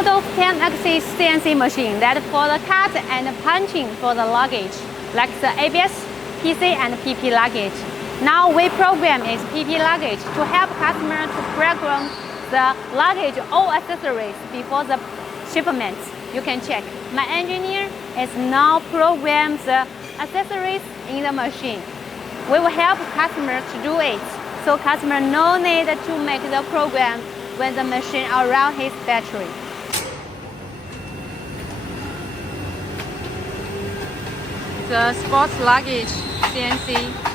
model 10-axis CNC machine that for the cut and punching for the luggage, like the ABS, PC, and PP luggage. Now we program is PP luggage to help customers to program the luggage all accessories before the shipment. You can check. My engineer is now program the accessories in the machine. We will help customers to do it, so customer no need to make the program when the machine around his battery. The sports luggage CNC